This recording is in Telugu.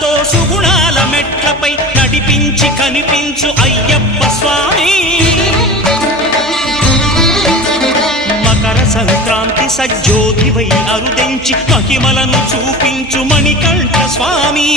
మనసుతో సుగుణాల మెట్లపై నడిపించి కనిపించు అయ్యప్ప స్వామి. మకర సంక్రాంతి సజ్జోతివై అరుదెంచి మహిమలను చూపించు మణికంఠ స్వామి.